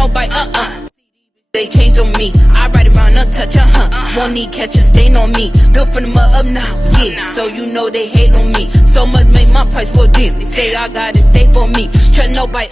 nobody, They change on me. I ride around untouched, Won't need catch a stain on me. Built from the mud up now, yeah. So you know they hate on me. So much make my price for them. They say I got it safe on me. Trust nobody,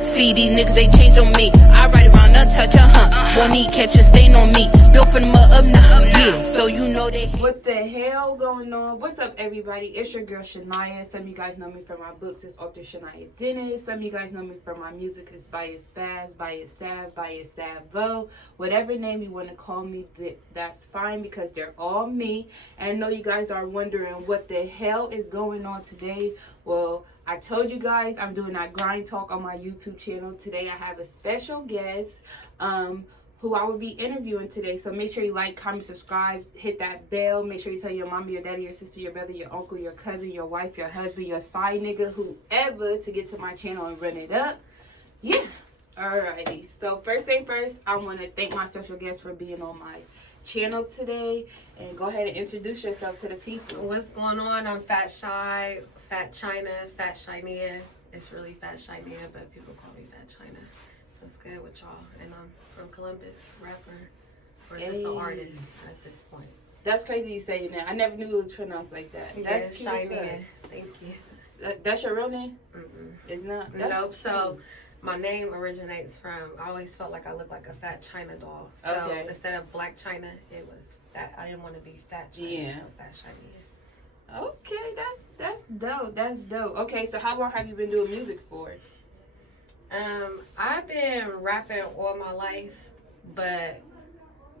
See these niggas, they change on me. I ride around untouched, Won't need catch a stain on me. Built from the mud up now, yeah. So you know they hate. What the hell going on? What's up, everybody? It's your girl Chynia. Some of you guys know me from my books. It's Authorshaniyadennis. Some of you guys know me from my music. It's by It's Fast, by It's Sav, by It's Savo. Whatever name you want to call me, that's fine because they're all me. And I know you guys are wondering what the hell is going on today. Well, I told you guys I'm doing that grind talk on my YouTube channel. Today I have a special guest who I will be interviewing today. So make sure you like, comment, subscribe, hit that bell. Make sure you tell your mommy, your daddy, your sister, your brother, your uncle, your cousin, your wife, your husband, your side nigga, whoever, to get to my channel and run it up. Yeah. Alrighty. So first thing first, I want to thank my special guest for being on my channel today. And go ahead and introduce yourself to the people. What's going on? I'm Fat Shy, Fat China, Fat Chynia. It's really Fat Chynia, but people call me Fat China. That's good with y'all. And I'm from Columbus, rapper, or just an artist at this point. That's crazy you say that. I never knew it was pronounced like that. That's Chynia. Thank you. That's your real name? It's not? Nope. So my name originates from, I always felt like I looked like a fat China doll. So instead of Black China, it was fat. I didn't want to be Fat China, so Fat Chynia. Okay, that's dope. That's dope. Okay, so how long have you been doing music for? I've been rapping all my life, but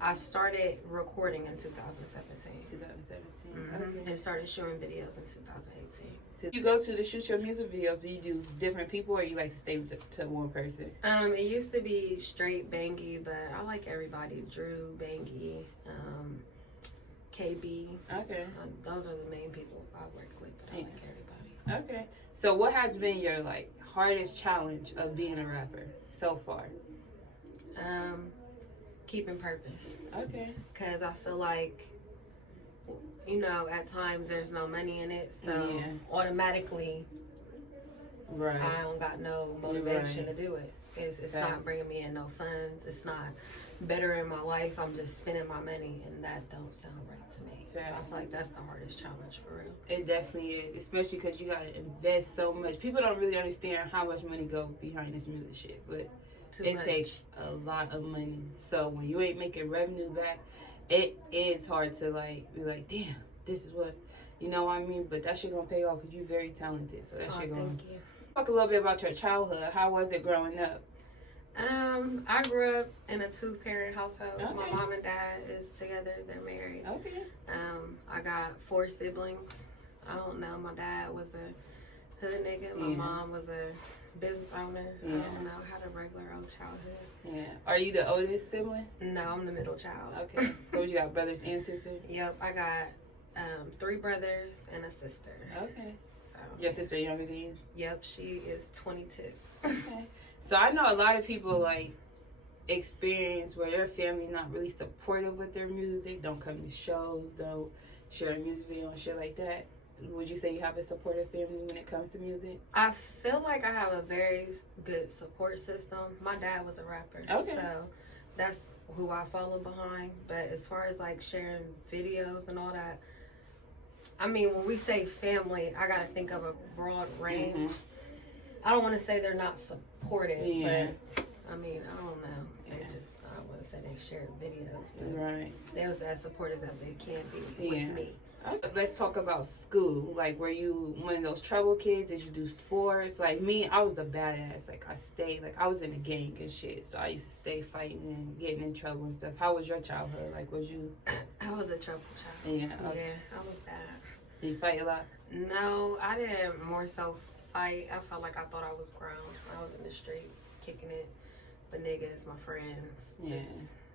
I started recording in 2017. 2017. Okay. And started shooting videos in 2018. So you go to shoot your music videos, do you do different people or you like to stay to one person? It used to be straight Bangy, but I like everybody. Drew, Bangy, KB. Okay. Those are the main people I work with, but I like everybody. Okay. So what has been your hardest challenge of being a rapper so far? Keeping purpose. Okay. Because I feel like, at times there's no money in it, so automatically I don't got no motivation to do it. It's not bringing me in no funds. It's not bettering my life. I'm just spending my money, and that don't sound right to me. So I feel like that's the hardest challenge for real. It definitely is, especially because you got to invest so much. People don't really understand how much money go behind this music shit, but it takes a lot of money. So when you ain't making revenue back, it is hard to be like, damn, this is what, you know what I mean? But that shit gonna pay off because you're very talented. So that shit gonna. Thank you. Talk a little bit about your childhood. How was it growing up? I grew up in a 2-parent household. Okay. My mom and dad is together. They're married. Okay. I got 4 siblings. I don't know. My dad was a hood nigga. My mom was a business owner. I don't know. Had a regular old childhood. Yeah. Are you the oldest sibling? No, I'm the middle child. Okay. So you got brothers and sisters? Yep. I got 3 brothers and a sister. Okay. So your sister younger than you? Yep. She is 22. Okay. So I know a lot of people experience where their family's not really supportive with their music, don't come to shows, don't share a music video and shit like that. Would you say you have a supportive family when it comes to music? I feel like I have a very good support system. My dad was a rapper, so that's who I follow behind. But as far as sharing videos and all that, I mean, when we say family, I gotta think of a broad range. I don't want to say they're not supportive, but I mean, I don't know. They just, I wouldn't say they shared videos, but they was as supportive as they can be with me. Okay. Let's talk about school. Were you one of those trouble kids? Did you do sports? Me, I was a badass. I stayed, I was in a gang and shit, so I used to stay fighting and getting in trouble and stuff. How was your childhood? Was you? I was a trouble child. Yeah. Okay. Yeah, I was bad. Did you fight a lot? No, I didn't more so fight. I felt like I thought I was grown. I was in the streets, kicking it with niggas, my friends, just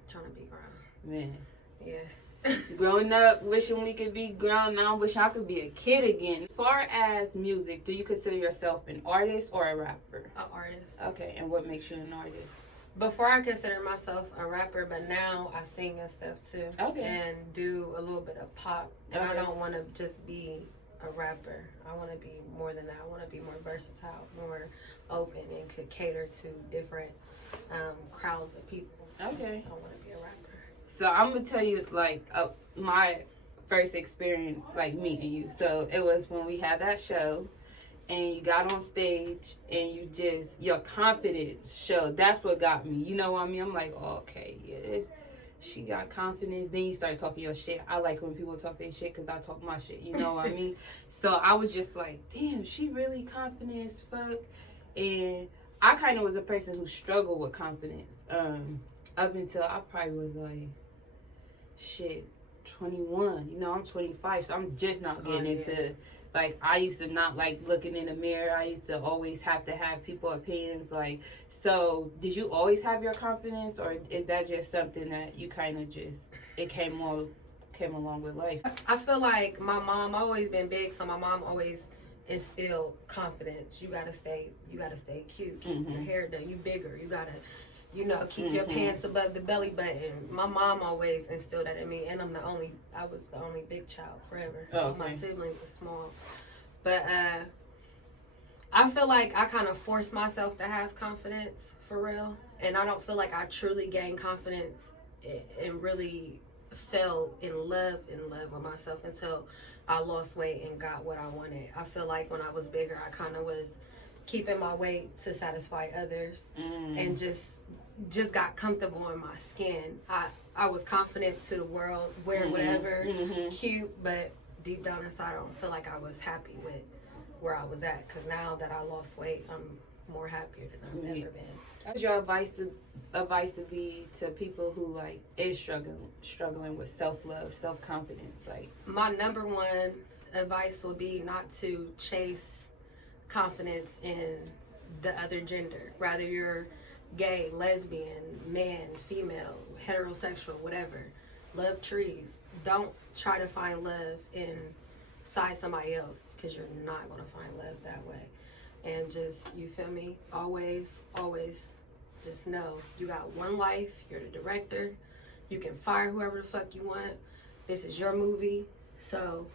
trying to be grown. Man. Yeah. Growing up, wishing we could be grown. Now I wish I could be a kid again. As far as music, do you consider yourself an artist or a rapper? An artist. Okay, and what makes you an artist? Before I considered myself a rapper, but now I sing and stuff too. Okay. And do a little bit of pop. And I don't want to just be a rapper. I want to be more than that. I want to be more versatile, more open, and could cater to different crowds of people. Okay. I just don't want to be a rapper. So I'm gonna tell you like my first experience, like meeting you. So it was when we had that show, and you got on stage, and you just your confidence showed. That's what got me. You know what I mean? I'm like, oh, okay, yeah, she got confidence. Then you start talking your shit. I like when people talk their shit because I talk my shit. You know what I mean? So I was just like, damn, she really confident as fuck. And I kind of was a person who struggled with confidence. Up until I probably was like, shit, 21. You know, I'm 25, so I'm just not getting into. Like, I used to not like looking in the mirror. I used to always have to have people opinions. Like, so did you always have your confidence, or is that just something that you kind of just, it came along with life? I feel like my mom, I've always been big, so my mom always instilled confidence. You gotta stay cute, keep your hair done, you bigger, you gotta, you know, keep your pants above the belly button. My mom always instilled that in me, and I was the only big child forever. Oh, okay. All my siblings were small. But I feel like I kind of forced myself to have confidence for real, and I don't feel like I truly gained confidence and really fell in love with myself until I lost weight and got what I wanted. I feel like when I was bigger, I kind of was keeping my weight to satisfy others and just got comfortable in my skin. I was confident to the world, wear whatever, cute, but deep down inside, I don't feel like I was happy with where I was at. Because now that I lost weight, I'm more happier than I've ever been. What's your advice to be to people who like is struggling with self-love, self-confidence? Like, my number one advice would be not to chase confidence in the other gender. Rather you're gay, lesbian, man, female, heterosexual, whatever. Love trees. Don't try to find love inside somebody else, because you're not going to find love that way. And just, you feel me? Always just know you got one life. You're the director. You can fire whoever the fuck you want. This is your movie. So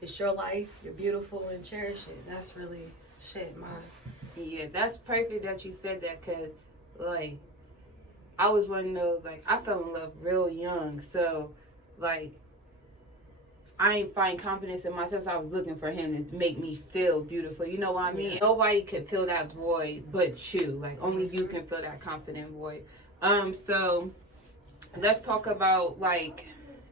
it's your life. You're beautiful, and cherish it. That's really shit, mine. Yeah, that's perfect that you said that, because like, I was one of those, like, I fell in love real young, so, like, I ain't find confidence in myself, so I was looking for him to make me feel beautiful, you know what I mean? Yeah. Nobody could fill that void but you, like, only you can fill that confident void. So, let's talk about, like,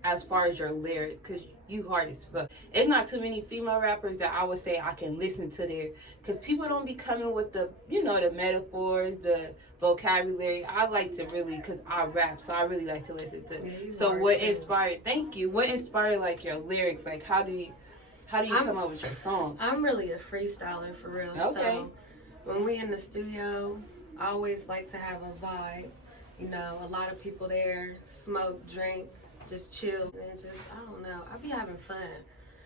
as far as your lyrics, because you hard as fuck. It's not too many female rappers that I would say I can listen to their, because people don't be coming with the, you know, the metaphors, the vocabulary. I like to really, because I rap, so I really like to listen to. So what inspired, thank you, what inspired like your lyrics? Like, how do you come up with your song? I'm really a freestyler for real. Okay. So when we in the studio, I always like to have a vibe. You know, a lot of people there, smoke, drink, just chill, and just, I don't know, I be having fun.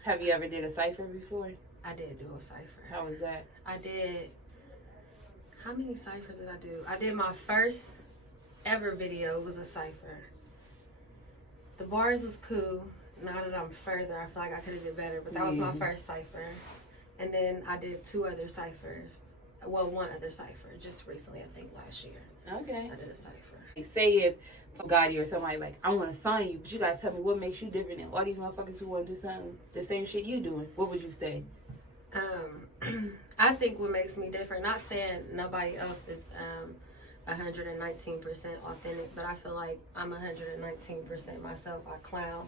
Have you ever did a cypher before? I did do a cypher. How was that? I did, how many ciphers did I do? I did my first ever video, was a cypher. The bars was cool. Now that I'm further, I feel like I could have did better, but that was my first cypher. And then I did two other ciphers. Well, one other cypher, just recently, I think last year. Okay. I did a cypher. Say if Gotti or somebody like, I want to sign you, but you guys tell me what makes you different than all these motherfuckers who want to do something the same shit you doing. What would you say? I think what makes me different, not saying nobody else is 119% authentic, but I feel like I'm 119% myself. I clown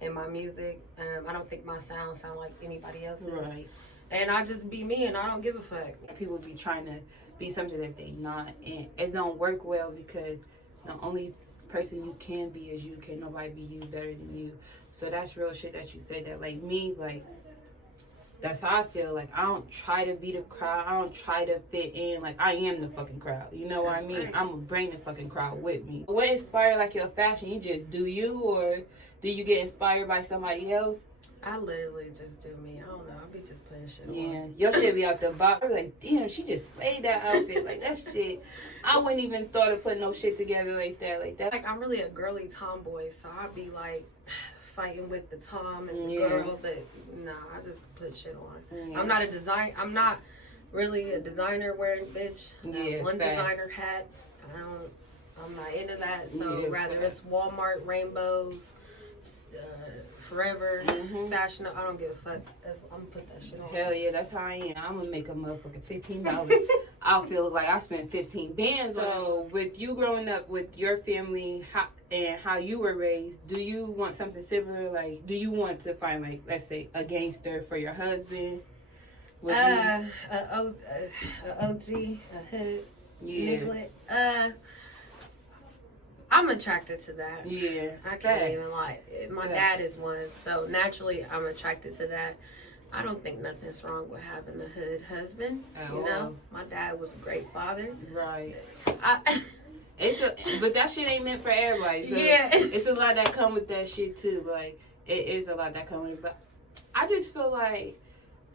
in my music. I don't think my sound like anybody else's. Right. And I just be me, and I don't give a fuck. People be trying to be something that they not, and it don't work well, because the only person you can be is you. Can't nobody be you better than you. So that's real shit that you said that. Like me, like, that's how I feel. Like, I don't try to be the crowd. I don't try to fit in. Like, I am the fucking crowd. You know what I mean? Right. I'm gonna bring the fucking crowd with me. What inspired like your fashion? You just do you, or do you get inspired by somebody else? I literally just do me. I don't know. I be just putting shit on. Yeah, your shit be out the box. I be like, damn, she just slayed that outfit. Like, that shit. I wouldn't even thought of putting no shit together like that. Like, I'm really a girly tomboy, so I be like fighting with the tom and the girl, but nah, I just put shit on. I'm not really a designer wearing bitch. One designer hat. I'm not into that. So rather it's Walmart, rainbows, forever, fashion. I don't give a fuck. I'm gonna put that shit on. Hell yeah, that's how I am. I'm gonna make a motherfucking $15. I'll feel like I spent 15 bands. So with you growing up with your family, how you were raised, do you want something similar? Like, do you want to find, like, let's say, a gangster for your husband? A OG, a hood, niglet. I'm attracted to that. Yeah, I can't even lie. My dad is one, so naturally I'm attracted to that. I don't think nothing's wrong with having a hood husband. You know, my dad was a great father. Right. But that shit ain't meant for everybody. So yeah, it's a lot that come with that shit too. Like, it is a lot that come with it. But I just feel like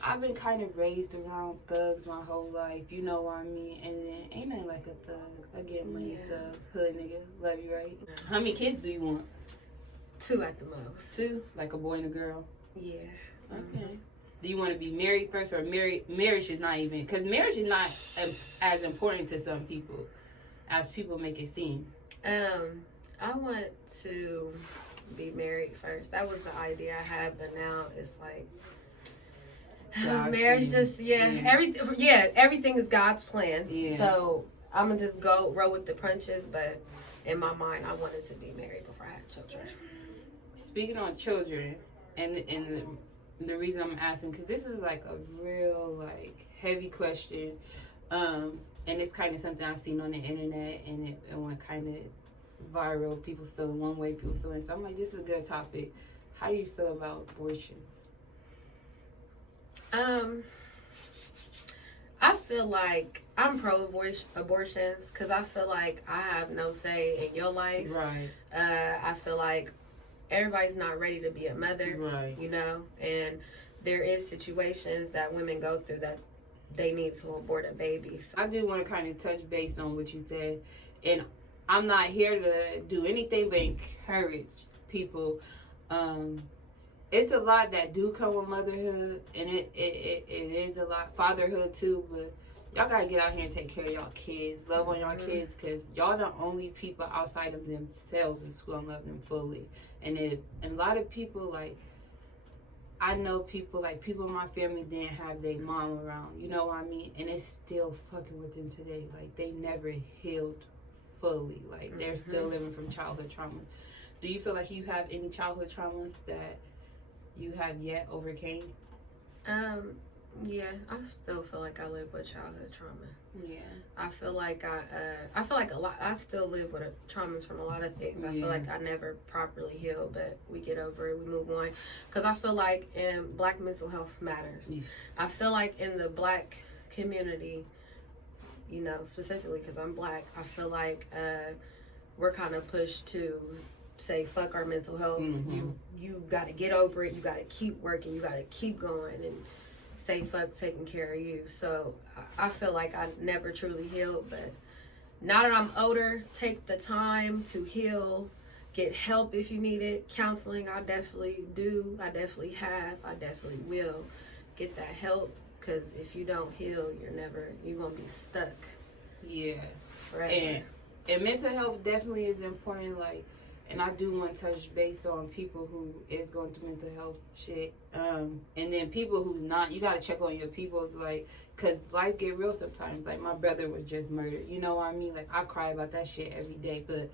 I've been kind of raised around thugs my whole life, you know what I mean? And then ain't nothing like a thug. I get money, thug, hood nigga. Love you, right? How many kids do you want? 2 at the most. 2? Like a boy and a girl? Yeah. Okay. Do you want to be married first, or marriage is not even, because marriage is not as important to some people as people make it seem? I want to be married first. That was the idea I had, but now it's like, marriage just everything is God's plan. So I'm gonna just roll with the punches, but in my mind I wanted to be married before I had children. Speaking on children, and the reason I'm asking, because this is like a real like heavy question, and it's kind of something I've seen on the internet, and it went kind of viral. People feeling one way, people feeling, so I'm like, this is a good topic. How do you feel about abortions? I feel like I'm pro-abortions because I feel like I have no say in your life. Right. I feel like everybody's not ready to be a mother. Right. You know, and there is situations that women go through that they need to abort a baby. So I do want to kind of touch base on what you said, and I'm not here to do anything but encourage people. It's a lot that do come with motherhood, and it is a lot. Fatherhood too, but y'all gotta get out here and take care of y'all kids. Love on y'all kids, because y'all the only people outside of themselves is who gonna love them fully. And a lot of people, like, I know people, like, people in my family didn't have their mom around, you know what I mean? And it's still fucking with them today. Like, they never healed fully. Like, they're still living from childhood traumas. Do you feel like you have any childhood traumas that you have yet overcame? Yeah, I still feel like I live with childhood trauma. Yeah. I feel like I still live with traumas from a lot of things. I feel like I never properly healed, but we get over it, we move on. Because I feel like Black mental health matters. Yeah. I feel like in the Black community, you know, specifically because I'm Black, I feel like we're kind of pushed to say fuck our mental health. You got to get over it. You got to keep working. You got to keep going and say fuck taking care of you. So I feel like I never truly healed, but now that I'm older, take the time to heal, get help if you need it. Counseling, I definitely do. I definitely have. I definitely will get that help, because if you don't heal, you're gonna be stuck. Yeah. Forever. And mental health definitely is important. Like, and I do want to touch base on people who is going through mental health shit. And then people who's not, you got to check on your people's, like, because life get real sometimes. Like, my brother was just murdered. You know what I mean? Like, I cry about that shit every day. But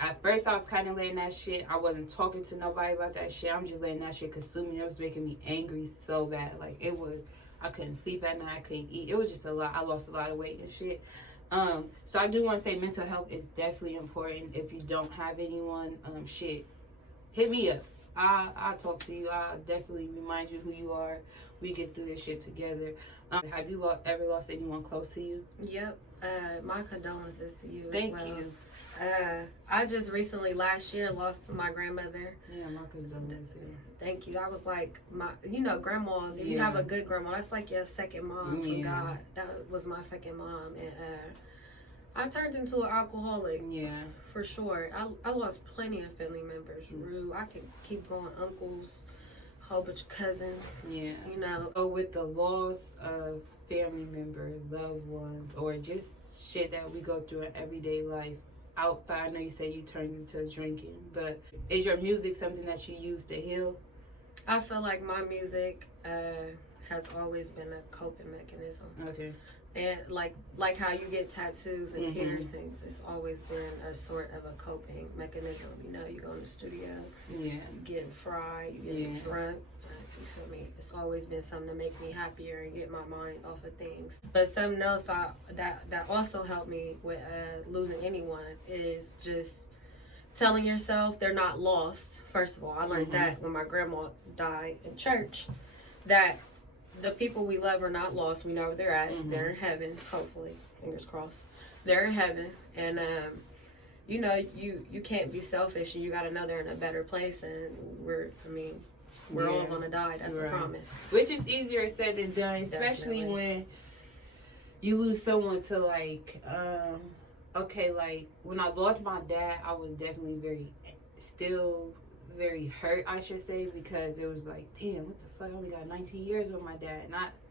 at first, I was kind of letting that shit. I wasn't talking to nobody about that shit. I'm just letting that shit consume me. It was making me angry so bad. Like, it was, I couldn't sleep at night. I couldn't eat. It was just a lot. I lost a lot of weight and shit. So I do want to say mental health is definitely important. If you don't have anyone, hit me up. I'll talk to you. I'll definitely remind you who you are. We get through this shit together. Have you ever lost anyone close to you? Yep. My condolences to you. Thank you. I just recently, last year, lost my grandmother. Yeah, my condolences. Thank you. I was like, grandmas, you have a good grandma. That's like your second mom from God. That was my second mom. And I turned into an alcoholic. Yeah. For sure. I lost plenty of family members. I can keep going. Uncles, whole bunch of cousins. Yeah. You know. So with the loss of family members, loved ones, or just shit that we go through in everyday life, outside? I know you say you turned into drinking, but is your music something that you use to heal? I feel like my music has always been a coping mechanism. Okay. And like how you get tattoos and piercings, it's always been a sort of a coping mechanism. You know, you go in the studio, you getting fried, you getting drunk. You feel me? It's always been something to make me happier and get my mind off of things. But something else that also helped me with losing anyone is just telling yourself they're not lost. First of all, I learned that when my grandma died in church, that the people we love are not lost. We know where they're at. They're in heaven, hopefully. Fingers crossed. They're in heaven. And, you know, you can't be selfish, and you got to know they're in a better place. And we're all going to die. That's the promise. Which is easier said than done, especially when you lose someone to, like, okay, like, when I lost my dad, I was definitely very hurt, I should say, because it was like, damn, what the fuck, I only got 19 years with my dad,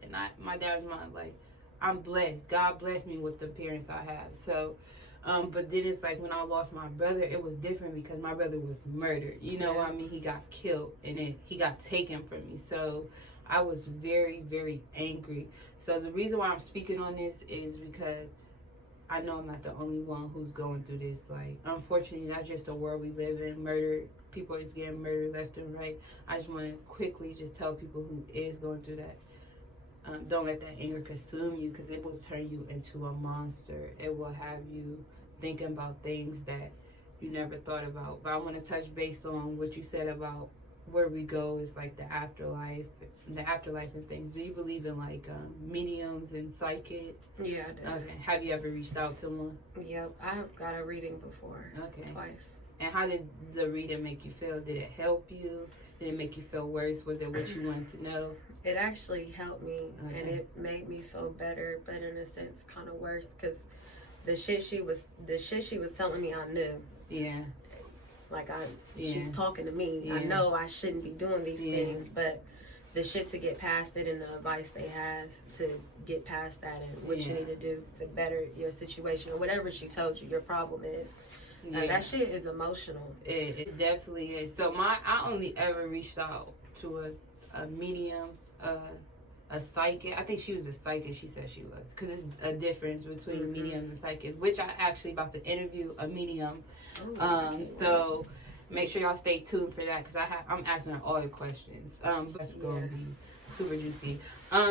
and my dad was mine. Like, I'm blessed. God blessed me with the parents I have. So, but then it's like when I lost my brother, it was different because my brother was murdered. You know what I mean? He got killed, and then he got taken from me. So I was very, very angry. So the reason why I'm speaking on this is because I know I'm not the only one who's going through this. Like, unfortunately, that's just the world we live in. People is getting murdered left and right. I just want to quickly just tell people who is going through that, don't let that anger consume you, because it will turn you into a monster. It will have you thinking about things that you never thought about. But I want to touch base on what you said about where we go is like the afterlife and things. Do you believe in like mediums and psychics? Yeah, I do. Okay. Have you ever reached out to one? Yep, I have got a reading before. Okay. Twice. And how did the reading make you feel? Did it help you? Did it make you feel worse? Was it what you wanted to know? It actually helped me, and it made me feel better, but in a sense, kind of worse, because the shit she was telling me, I knew. Yeah. Like she's talking to me. Yeah. I know I shouldn't be doing these things, but the shit to get past it and the advice they have to get past that and what you need to do to better your situation or whatever she told you your problem is. That shit is emotional. It definitely is. So I only ever reached out to a medium, a psychic. I think she was a psychic. She said she was, because it's a difference between medium and psychic. Which I actually about to interview a medium. So make sure y'all stay tuned for that, because I'm asking her all the questions. That's gonna be super juicy.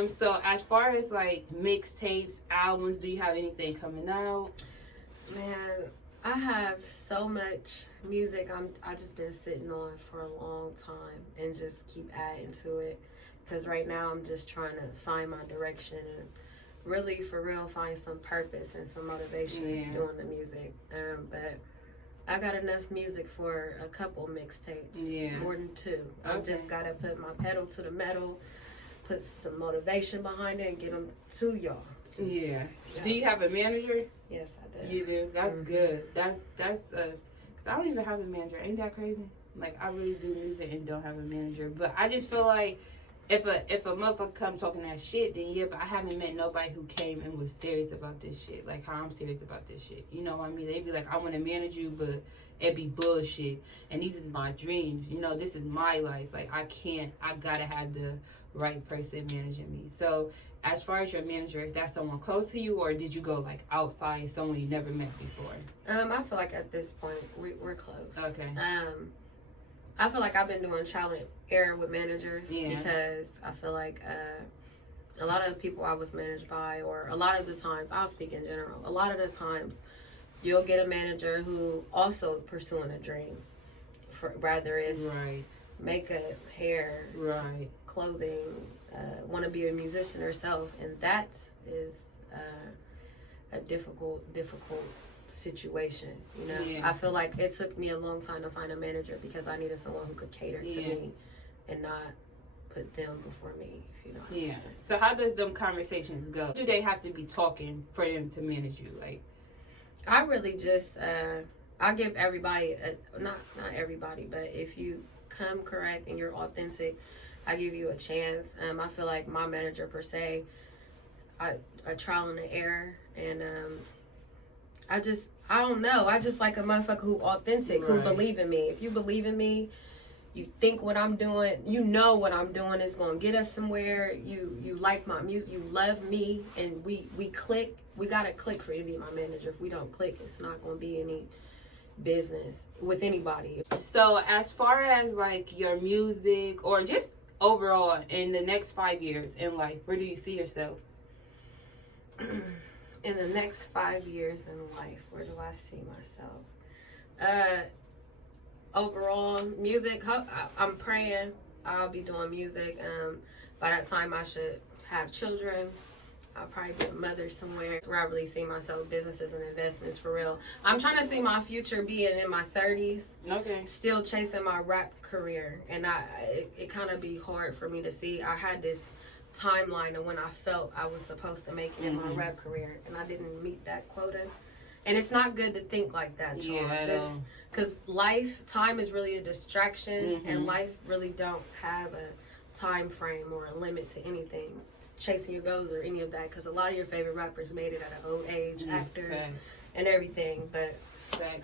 So as far as like mixtapes, albums, do you have anything coming out? Man, I have so much music I just been sitting on for a long time and just keep adding to it, because right now I'm just trying to find my direction and really for real find some purpose and some motivation doing the music. But I got enough music for a couple mixtapes, more than 2. I just gotta put my pedal to the metal, put some motivation behind it, and get them to y'all. Do you have a manager? Yes, I do. You do? That's good. That's cause I don't even have a manager. Ain't that crazy? Like, I really do music and don't have a manager. But I just feel like if a motherfucker come talking that shit, then but I haven't met nobody who came and was serious about this shit. Like how I'm serious about this shit. You know what I mean? They be like, I want to manage you, but it be bullshit. And these is my dreams. You know, this is my life. Like, I gotta have the right person managing me. So as far as your manager, is that someone close to you, or did you go like outside, someone you never met before? I feel like at this point we're close. Okay. I feel like I've been doing trial and error with managers because I feel like a lot of the people I was managed by, or a lot of the times, I'll speak in general, a lot of the times you'll get a manager who also is pursuing a dream, rather it's makeup, hair, clothing, want to be a musician herself, and that is a difficult situation. You know, I feel like it took me a long time to find a manager because I needed someone who could cater to me and not put them before me, if you know what I'm saying. So how does them conversations go? Do they have to be talking for them to manage you? Like, I really just I give everybody not everybody, but if you come correct and you're authentic, I give you a chance. I feel like my manager per se, a trial and an error, and I don't know. I just like a motherfucker who authentic, who believe in me. If you believe in me, you think what I'm doing, you know what I'm doing is gonna get us somewhere. You like my music, you love me, and we click. We gotta click for you to be my manager. If we don't click, it's not gonna be any business with anybody. So as far as like your music or just overall in the next 5 years in life, where do you see yourself? In the next 5 years in life, where do I see myself? Overall, music, I'm praying I'll be doing music. By that time, I should have children. I'll probably be a mother somewhere. It's where I really see myself, businesses and investments for real. I'm trying to see my future being in my 30s. Okay. Still chasing my rap career. And it kind of be hard for me to see. I had this timeline of when I felt I was supposed to make it in my rap career. And I didn't meet that quota. And it's not good to think like that, y'all. Just because time is really a distraction. And life really don't have a time frame or a limit to anything, chasing your goals or any of that, because a lot of your favorite rappers made it at an old age, actors and everything. But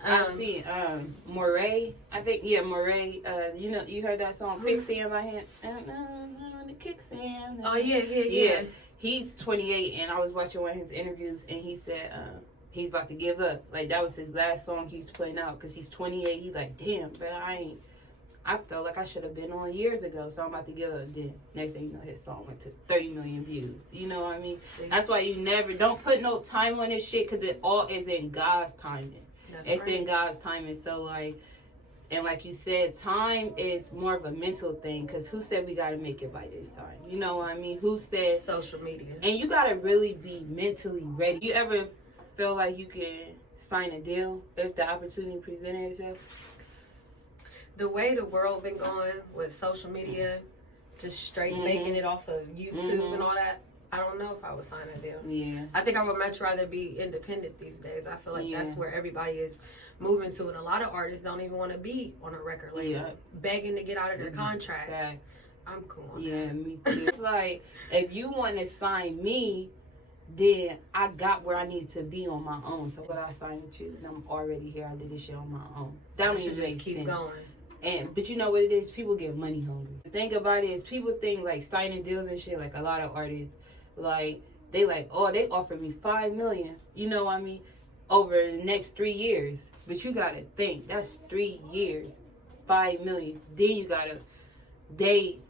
I see Moray, I think, Moray, you heard that song Quicksand by him? Kickstand. Oh yeah. He's 28, and I was watching one of his interviews, and he said he's about to give up. Like, that was his last song he was putting out, because he's 28. He's like, damn, bro, I felt like I should have been on years ago, so I'm about to give up. Then next thing you know, his song went to 30 million views. You know what I mean? See? That's why you never, don't put no time on this shit, because it all is in God's timing. It's in God's timing. So like, and like you said, time is more of a mental thing, because who said we got to make it by this time? You know what I mean? Who said? Social media. And you got to really be mentally ready. You ever feel like you can sign a deal if the opportunity presented itself? The way the world been going with social media, just straight making it off of YouTube and all that, I don't know if I would sign a deal. Yeah. I think I would much rather be independent these days. I feel like that's where everybody is moving to, and a lot of artists don't even want to be on a record label, begging to get out of their contracts. I'm cool on that. Me too. It's like, if you want to sign me, then I got where I need to be on my own. So what I signed with you, and I'm already here. I did this shit on my own. That don't even make keep sense. Going. But you know what it is? People get money hungry. The thing about it is, people think like signing deals and shit, like a lot of artists, like, they like, oh, they offered me $5 million, you know what I mean, over the next 3 years. But you gotta think, that's 3 years, $5 million. Then you gotta,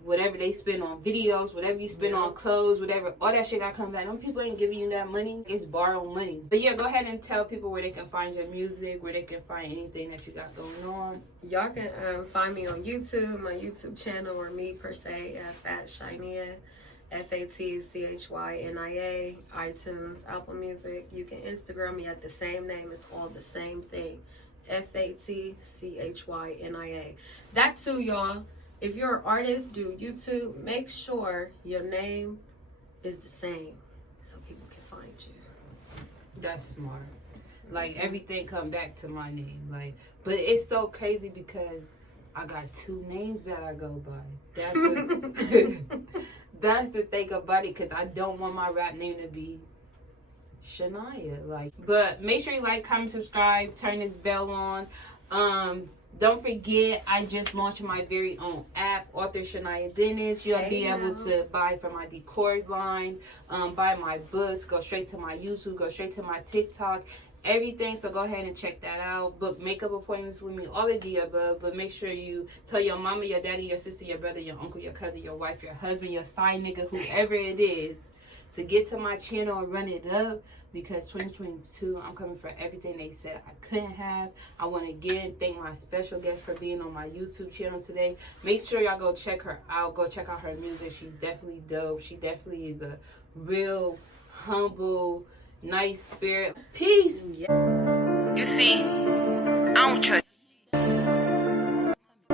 whatever they spend on videos, whatever you spend on clothes, whatever, all that shit gotta come back. Them people ain't giving you that money. It's borrowed money. But yeah, go ahead and tell people where they can find your music, where they can find anything that you got going on. Y'all can find me on YouTube, my YouTube channel, or me per se, at Chynia, FATCHYNIA, iTunes, Apple Music. You can Instagram me at the same name. It's all the same thing, FATCHYNIA. That too, y'all. If you're an artist, do YouTube, make sure your name is the same so people can find you. That's smart. Like, everything come back to my name. Like, but it's so crazy because I got 2 names that I go by. That's what's that's the thing about it, because I don't want my rap name to be Chynia. Like, but make sure you like, comment, subscribe, turn this bell on. Don't forget, I just launched my very own app, Authorshaniyadennis. You'll be able to buy from my decor line, buy my books, go straight to my YouTube, go straight to my TikTok, everything. So go ahead and check that out. Book makeup appointments with me, all of the above. But make sure you tell your mama, your daddy, your sister, your brother, your uncle, your cousin, your wife, your husband, your side nigga, whoever it is, to get to my channel and run it up. Because 2022, I'm coming for everything they said I couldn't have. I want to again thank my special guest for being on my YouTube channel today. Make sure y'all go check her out. Go check out her music. She's definitely dope. She definitely is a real, humble, nice spirit. Peace. You see, I don't trust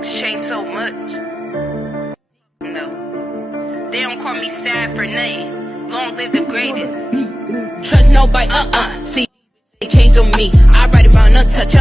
change so much. No, they don't call me sad for nothing. Long live the greatest. Trust nobody, see, they change on me. I ride around untouched,